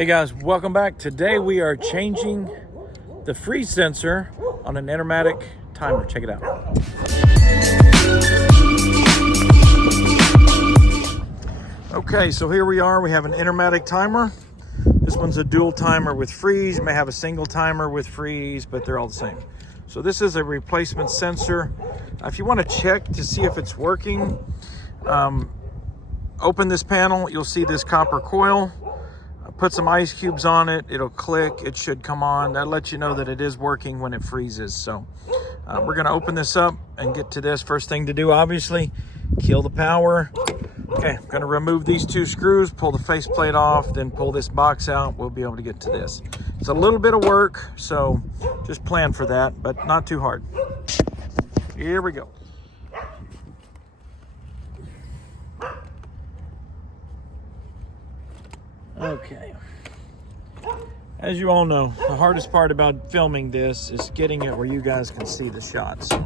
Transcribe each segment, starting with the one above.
Hey guys, welcome back. Today we are changing the freeze sensor on an Intermatic timer. Check it out. Okay, so here we are. We have an Intermatic timer. This one's a dual timer with freeze. You may have a single timer with freeze, but they're all the same. So this is a replacement sensor. If you want to check to see if it's working, open this panel. You'll see this copper coil. Put some ice cubes on it. It'll click. It should come on. That lets you know that it is working when it freezes. So we're going to open this up and get to this. First thing to do, obviously, kill the power. Okay, I'm going to remove these two screws, pull the faceplate off, then pull this box out. We'll be able to get to this. It's a little bit of work, so just plan for that, but not too hard. Here we go. Okay. As you all know, the hardest part about filming this is getting it where you guys can see the shot. So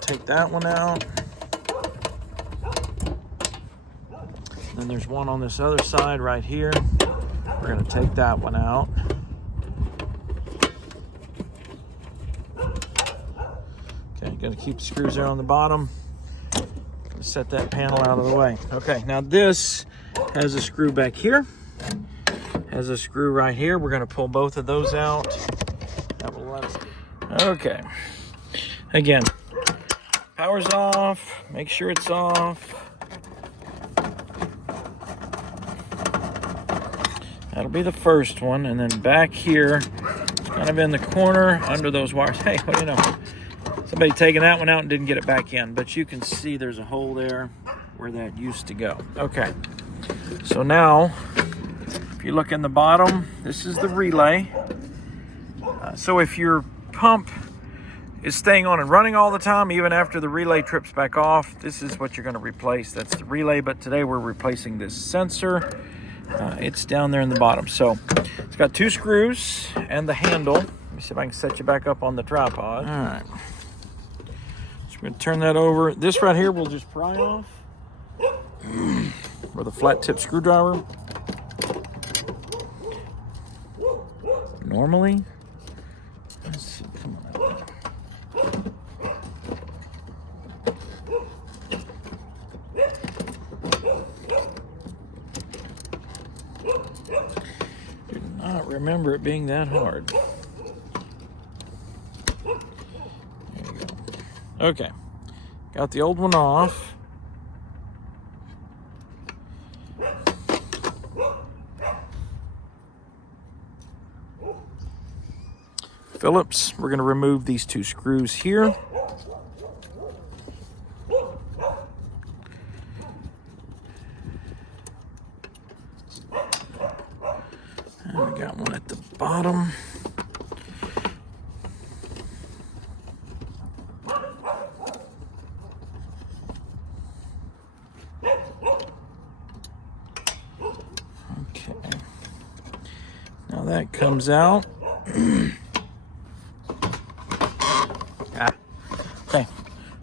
take that one out. Then there's one on this other side right here. We're going to take that one out. Okay, going to keep the screws there on the bottom. Going to set that panel out of the way. Okay, now this has a screw back here. Has a screw right here. We're going to pull both of those out. That will let us. Okay. Again, power's off. Make sure it's off. That'll be the first one, and then back here, kind of in the corner under those wires. Hey, what do you know? Somebody taking that one out and didn't get it back in, but you can see there's a hole there where that used to go. Okay, so now, if you look in the bottom, this is the relay. So if your pump is staying on and running all the time, even after the relay trips back off, this is what you're going to replace. That's the relay, but today we're replacing this sensor. It's down there in the bottom. So it's got two screws and the handle. Let me see if I can set you back up on the tripod. All right. So we're going to turn that over. This right here we'll just pry off with a flat tip screwdriver. Normally, let's see, come on out there. Do not remember it being that hard. There you go. Okay, got the old one off. Phillips, we're going to remove these two screws here. And we got one at the bottom. Okay. Now that comes out. Okay,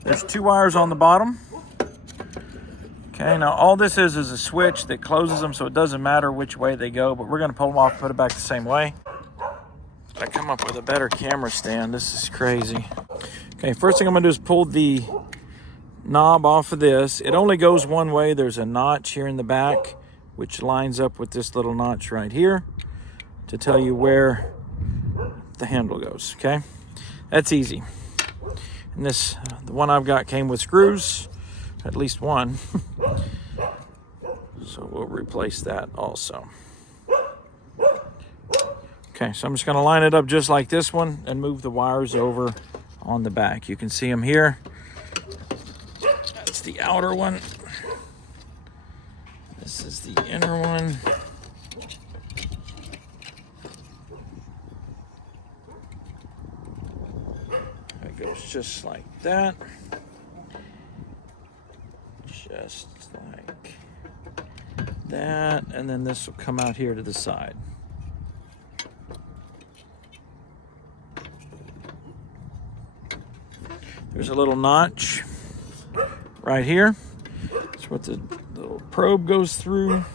there's two wires on the bottom. Okay, now all this is a switch that closes them, so it doesn't matter which way they go, but we're going to pull them off and put it back the same way. I come up with a better camera stand. This is crazy. Okay, first thing I'm going to do is pull the knob off of this. It only goes one way. There's a notch here in the back, which lines up with this little notch right here to tell you where the handle goes, okay? That's easy. And this, the one I've got came with screws, at least one. So we'll replace that also. Okay, so I'm just gonna line it up just like this one and move the wires over on the back. You can see them here. That's the outer one. This is the inner one. Goes just like that. Just like that. And then this will come out here to the side. There's a little notch right here. That's what the little probe goes through.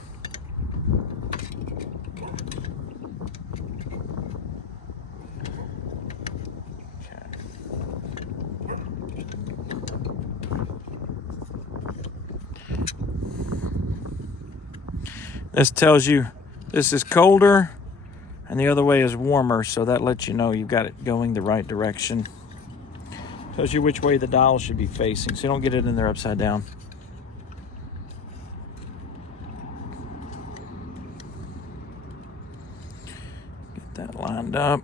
This tells you this is colder and the other way is warmer, so that lets you know you've got it going the right direction. Tells you which way the dial should be facing, so you don't get it in there upside down. Get that lined up.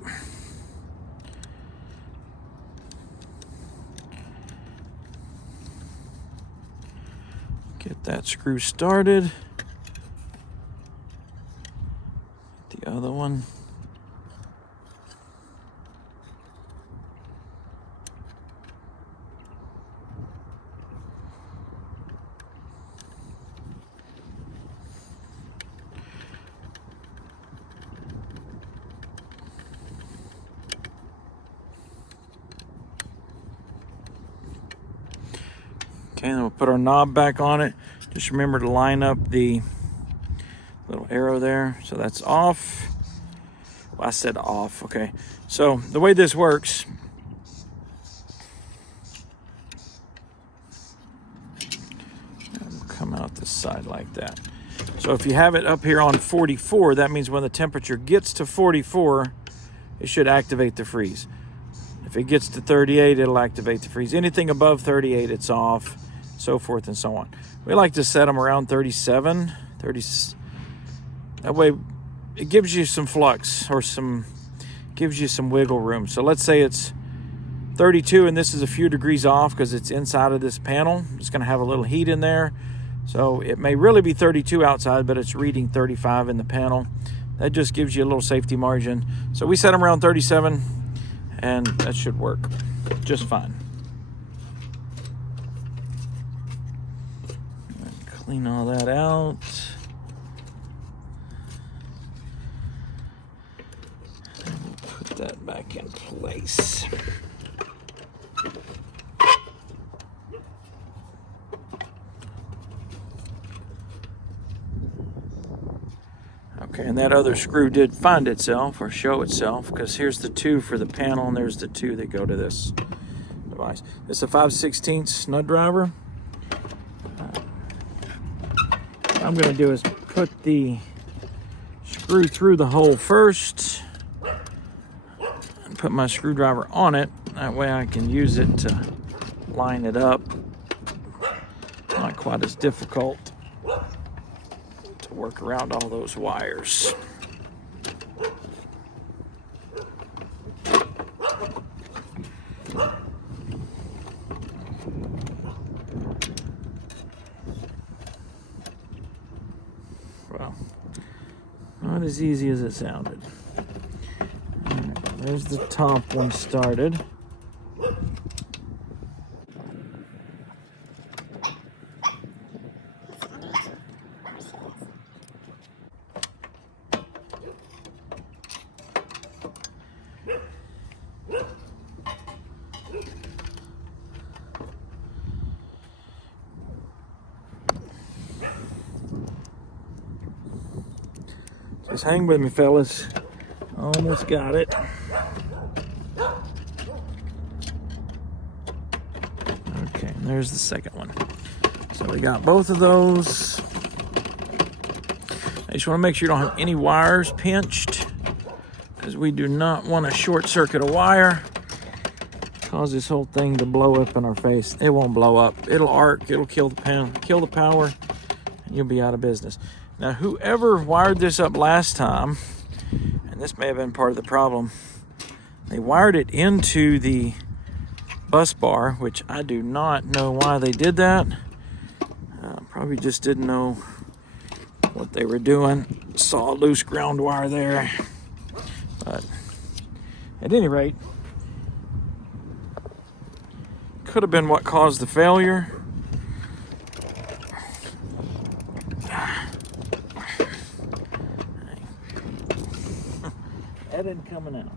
Get that screw started. The other one. Okay, then we'll put our knob back on it. Just remember to line up the little arrow there. So that's off. Well, I said off, okay. So the way this works, it'll come out this side like that. So if you have it up here on 44, that means when the temperature gets to 44, it should activate the freeze. If it gets to 38, it'll activate the freeze. Anything above 38, it's off, so forth and so on. We like to set them around 37, 30. That way it gives you some flux or gives you some wiggle room. So let's say it's 32 and this is a few degrees off because it's inside of this panel. It's going to have a little heat in there. So it may really be 32 outside, but it's reading 35 in the panel. That just gives you a little safety margin. So we set them around 37 and that should work just fine. Clean all that out. And we'll put that back in place. Okay, and that other screw did find itself or show itself, because here's the two for the panel and there's the two that go to this device. It's a 5/16 stud driver. What I'm going to do is put the screw through the hole first and put my screwdriver on it. That way I can use it to line it up. Not quite as difficult to work around all those wires. Well, not as easy as it sounded. There's the top one started. Just hang with me, fellas. Almost got it. Okay, and there's the second one. So we got both of those. I just want to make sure you don't have any wires pinched, because we do not want to short circuit a wire, cause this whole thing to blow up in our face. It won't blow up. It'll arc. It'll kill the panel, kill the power, and you'll be out of business. Now, whoever wired this up last time, and this may have been part of the problem, they wired it into the bus bar, which I do not know why they did that. Probably just didn't know what they were doing. Saw a loose ground wire there. But at any rate, could have been what caused the failure. That isn't coming out.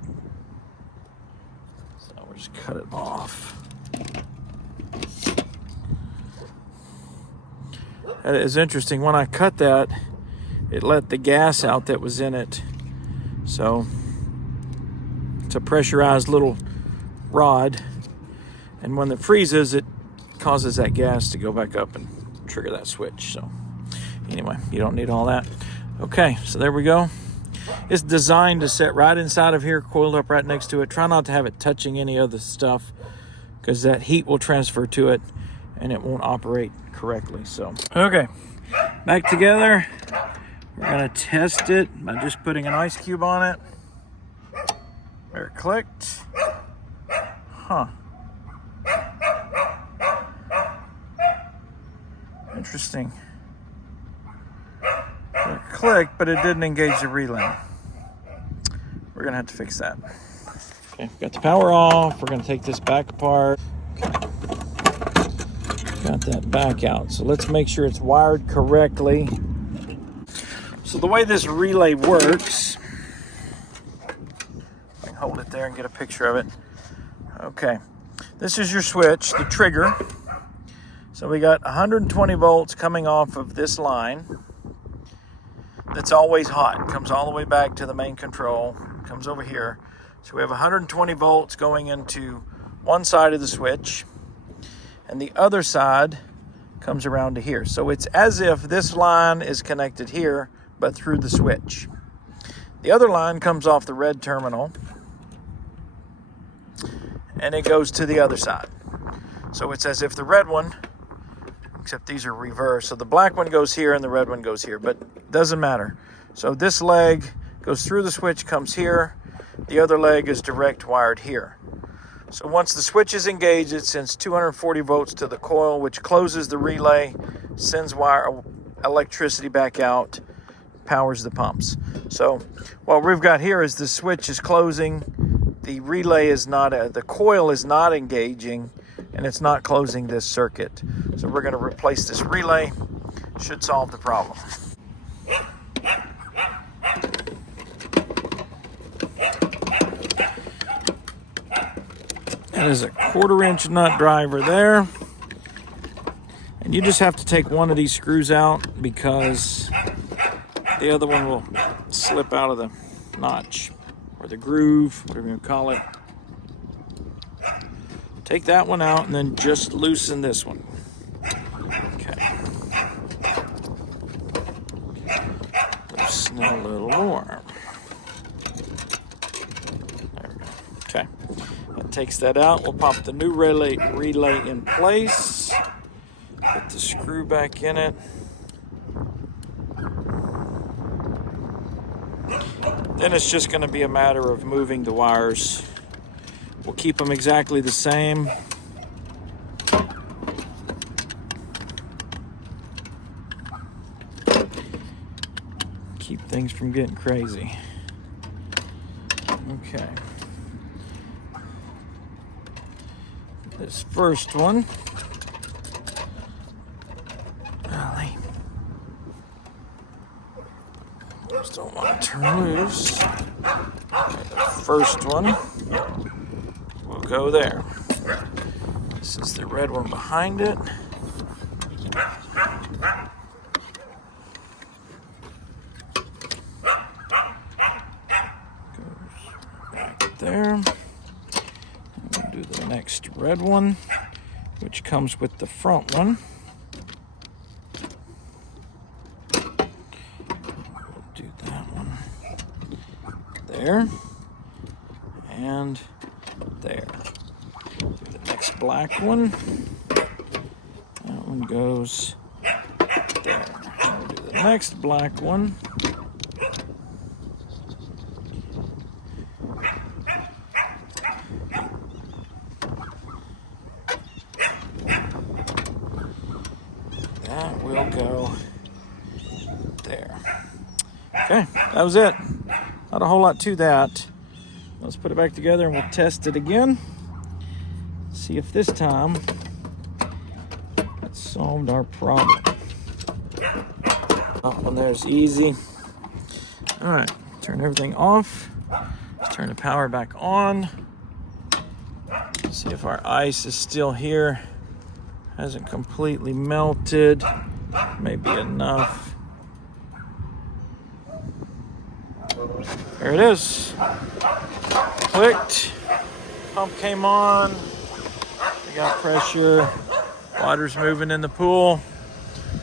So we'll just cut it off. That is interesting. When I cut that, it let the gas out that was in it. So it's a pressurized little rod. And when it freezes, it causes that gas to go back up and trigger that switch. So anyway, you don't need all that. Okay, so there we go. It's designed to sit right inside of here, coiled up right next to it. Try not to have it touching any other stuff because that heat will transfer to it and it won't operate correctly. So, okay, back together. We're gonna test it by just putting an ice cube on it. There it clicked. Huh. Interesting. So it clicked, but it didn't engage the relay. We're gonna have to fix that. Okay, got the power off. We're gonna take this back apart. Okay. Got that back out. So let's make sure it's wired correctly. So the way this relay works, I can hold it there and get a picture of it. Okay, this is your switch, the trigger. So we got 120 volts coming off of this line. That's always hot. Comes all the way back to the main control. Comes over here. So we have 120 volts going into one side of the switch, and the other side comes around to here. So it's as if this line is connected here, but through the switch. The other line comes off the red terminal, and it goes to the other side. So it's as if the red one, except these are reversed. So the black one goes here and the red one goes here, but it doesn't matter. So this leg goes through the switch, comes here. The other leg is direct wired here. So once the switch is engaged, it sends 240 volts to the coil, which closes the relay, sends wire electricity back out, powers the pumps. So what we've got here is the switch is closing, the relay is not, the coil is not engaging, and it's not closing this circuit. So we're going to replace this relay. Should solve the problem. That is a 1/4-inch nut driver there. And you just have to take one of these screws out because the other one will slip out of the notch or the groove, whatever you call it. Take that one out and then just loosen this one. Okay. Loosen it a little more. There we go. Okay. That takes that out. We'll pop the new relay in place. Put the screw back in it. Then it's just going to be a matter of moving the wires. We'll keep them exactly the same. Keep things from getting crazy. Okay. This first one. Just don't want to turn loose. The first one will go there. This is the red one behind it. Goes back there. And we'll do the next red one, which comes with the front one. There and there. The next black one. That one goes there. We'll do the next black one. That will go there. Okay, that was it. Not a whole lot to that. Let's put it back together and we'll test it again. See if this time that solved our problem. That one there's easy. All right, turn everything off. Let's turn the power back on. See if our ice is still here. Hasn't completely melted. Maybe enough. There it is. Clicked. Pump came on. We got pressure. Water's moving in the pool.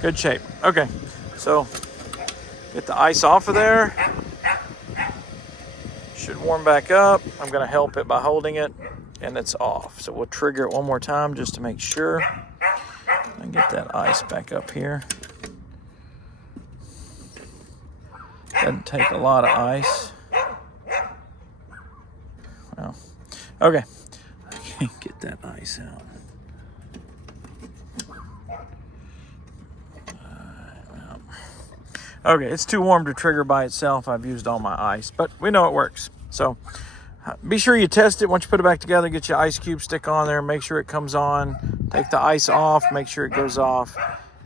Good shape. Okay, so Get the ice off of there. Should warm back up. I'm going to help it by holding it, and it's off. So we'll trigger it one more time just to make sure. And get that ice back up here. Doesn't take a lot of ice. Well, okay. I can't get that ice out. Okay, it's too warm to trigger by itself. I've used all my ice, but we know it works. So be sure you test it. Once you put it back together, get your ice cube, stick on there, make sure it comes on. Take the ice off, make sure it goes off.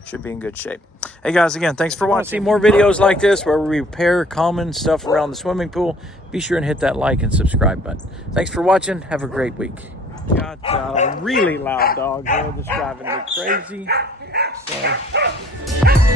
Should be in good shape. Hey guys, again, thanks for watching. See more videos like this where we repair common stuff around the swimming pool. Be sure and hit that like and subscribe button. Thanks for watching. Have a great week. Got a really loud dog here that's driving me crazy. So